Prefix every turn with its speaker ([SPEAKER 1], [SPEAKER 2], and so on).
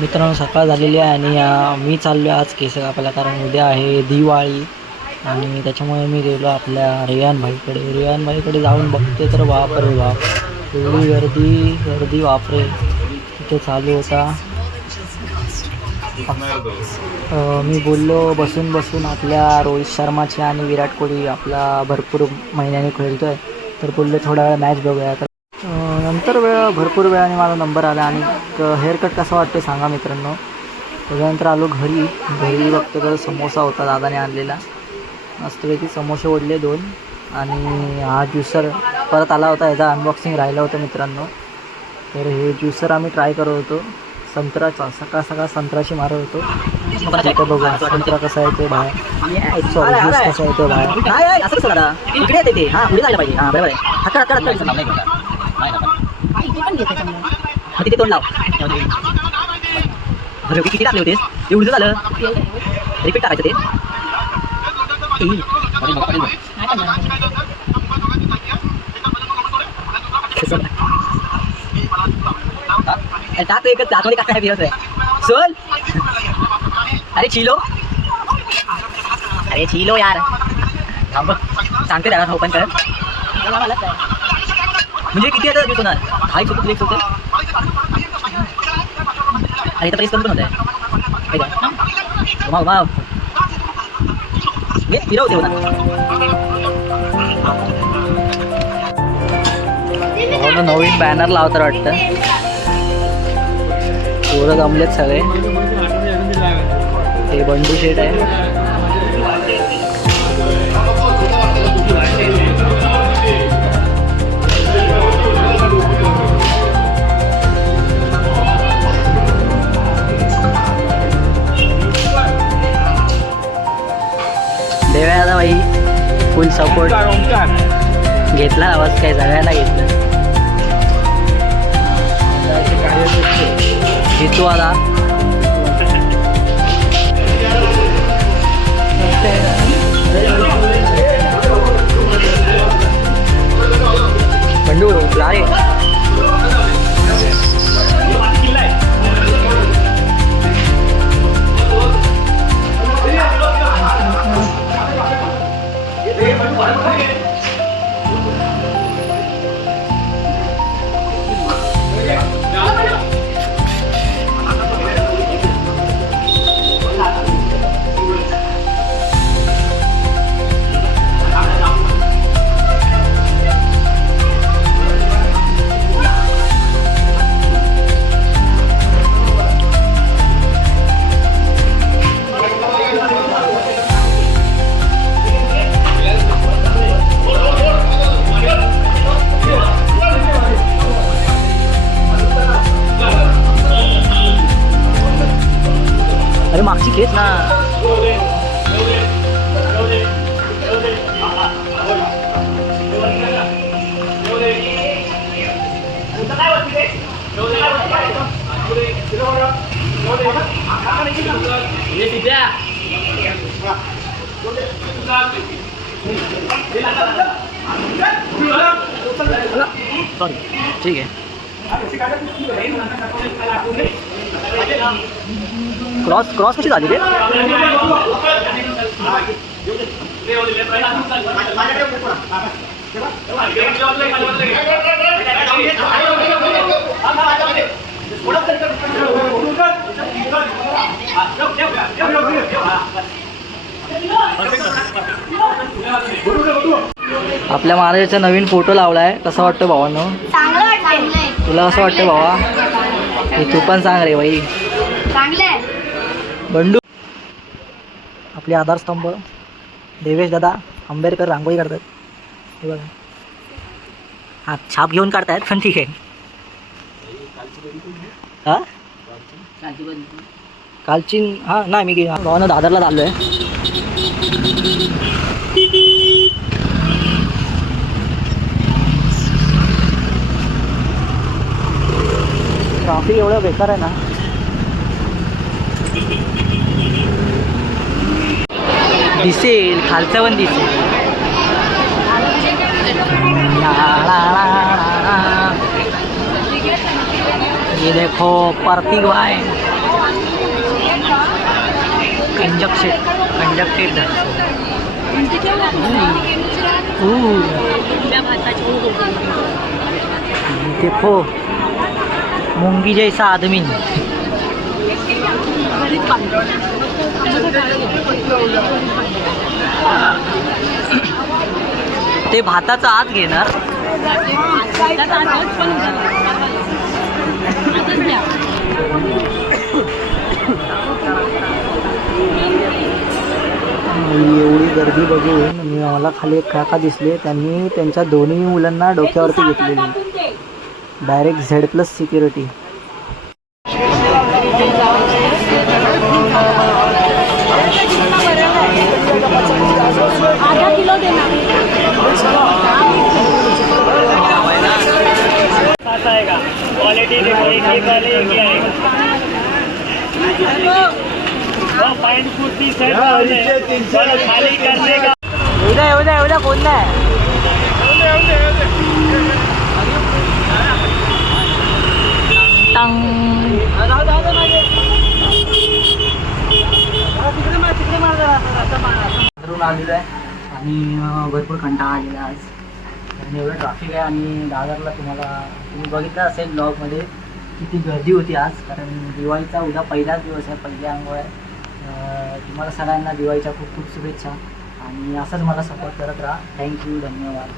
[SPEAKER 1] मित्रांनो सकाळ झालेली आहे आणि मी चाललो आहे आज केस कापायला कारण उद्या आहे दिवाळी. आणि त्याच्यामुळे मी गेलो आपल्या रियान भाईकडे. रियान भाईकडे जाऊन बघते तर वापरे बाप. एवढी गर्दी गर्दी वापरे तिथे चालू होता. मी बोललो बसून बसून आपल्या रोहित शर्माची आणि विराट कोहली आपला भरपूर महिन्याने खेळतोय. तर बोललो थोडा वेळ मॅच बघूया. नंतर वेळ भरपूर वेळाने माझा नंबर आला आणि हेअरकट कसं वाटतं सांगा मित्रांनो. त्याच्यानंतर आलो घरी. घरी बघतो तर समोसा होता दादाने आणलेला. मस्तपैकी समोसे ओढले दोन आणि हा ज्युसर परत आला होता याचा अनबॉक्सिंग राहिलं होतं मित्रांनो. तर हे ज्युसर आम्ही ट्राय करत होतो. संत्राचा सकाळ सकाळ संत्राशी मारत होतो. तिथं बघा संत्रा कसा येतो बाहेर. सॉरी ज्यूस कसा येतो बाहेर.
[SPEAKER 2] असं कसं इकडे येते ते. हां पुढे जायला पाहिजे. हां बरोबर आहे. हक्का हक्का मग तिथे तोंड लाव. अरे किती टाकले होतेस? एवढं झालं. रिपीट टाकायचं ते. टाक एकच आतमध्ये काय फिरत आहे. सोल. अरे चिलो. अरे चिलो यार. थांब. सांगते त्याला ओपन कर. म्हणजे किती आता देतो ना दहा एक सोबत एक सोबत अरे इथं प्रेस करून पण होत आहे घुमाव घुमाव घे फिरव
[SPEAKER 1] नवीन बॅनर लावतात वाटतं पोरं जमलेत सगळे हे बंडू शेट आहे सपोर्ट घेतला आवाज काय सगळ्यांना घेतलं. जितू आला.
[SPEAKER 2] अरे मागची खेच ना सॉरी
[SPEAKER 1] ठीक आहे
[SPEAKER 2] क्रॉस क्रॉस कशी झाली रे?
[SPEAKER 1] आपल्या महाराजाचा नवीन फोटो लावलाय. कसा वाटतो भावांनो? तुला कसं वाटतं भावा? तू पण सांग रे बाई. बंडू. आपले आधारस्तंभ. देवेश दादा आंबेडकर रांगोळी काढतात. हे बघा.
[SPEAKER 2] हा छाप घेऊन काढतायत पण ठीक आहे.
[SPEAKER 1] हा? कालची हा नाही मी दादरला चाललो आहे ट्राफिक एवढं बेकार आहे ना. दिसेल खालचं पण दिसेल. ये देखो प्रतीक भाई कंजक्टेड कंजक्टेड देखो. मुंगी जैसा आदमी ते भाताचा आत घेणार. एवढी गर्दी बघून मी मला खाली एक काका दिसले. त्यांनी त्यांच्या दोन्ही मुलांना डोक्यावरती घेतलेली. डायरेक्ट झेड प्लस सिक्युरिटी
[SPEAKER 3] आधा किलो देना
[SPEAKER 4] क्वालिटी
[SPEAKER 1] नाही घरून आलेलं आहे आणि अं, भरपूर कंटाळा आलेला आहे आज आणि एवढं ट्रॅफिक आहे आणि दादरला तुम्हाला तुम्ही बघितलं असेल ब्लॉगमध्ये किती गर्दी होती आज कारण दिवाळीचा उद्या पहिलाच दिवस आहे पहिल्या अंघोळ आहे अं, तुम्हाला सगळ्यांना दिवाळीच्या खूप खूप शुभेच्छा आणि असंच मला सपोर्ट करत राहा थँक्यू धन्यवाद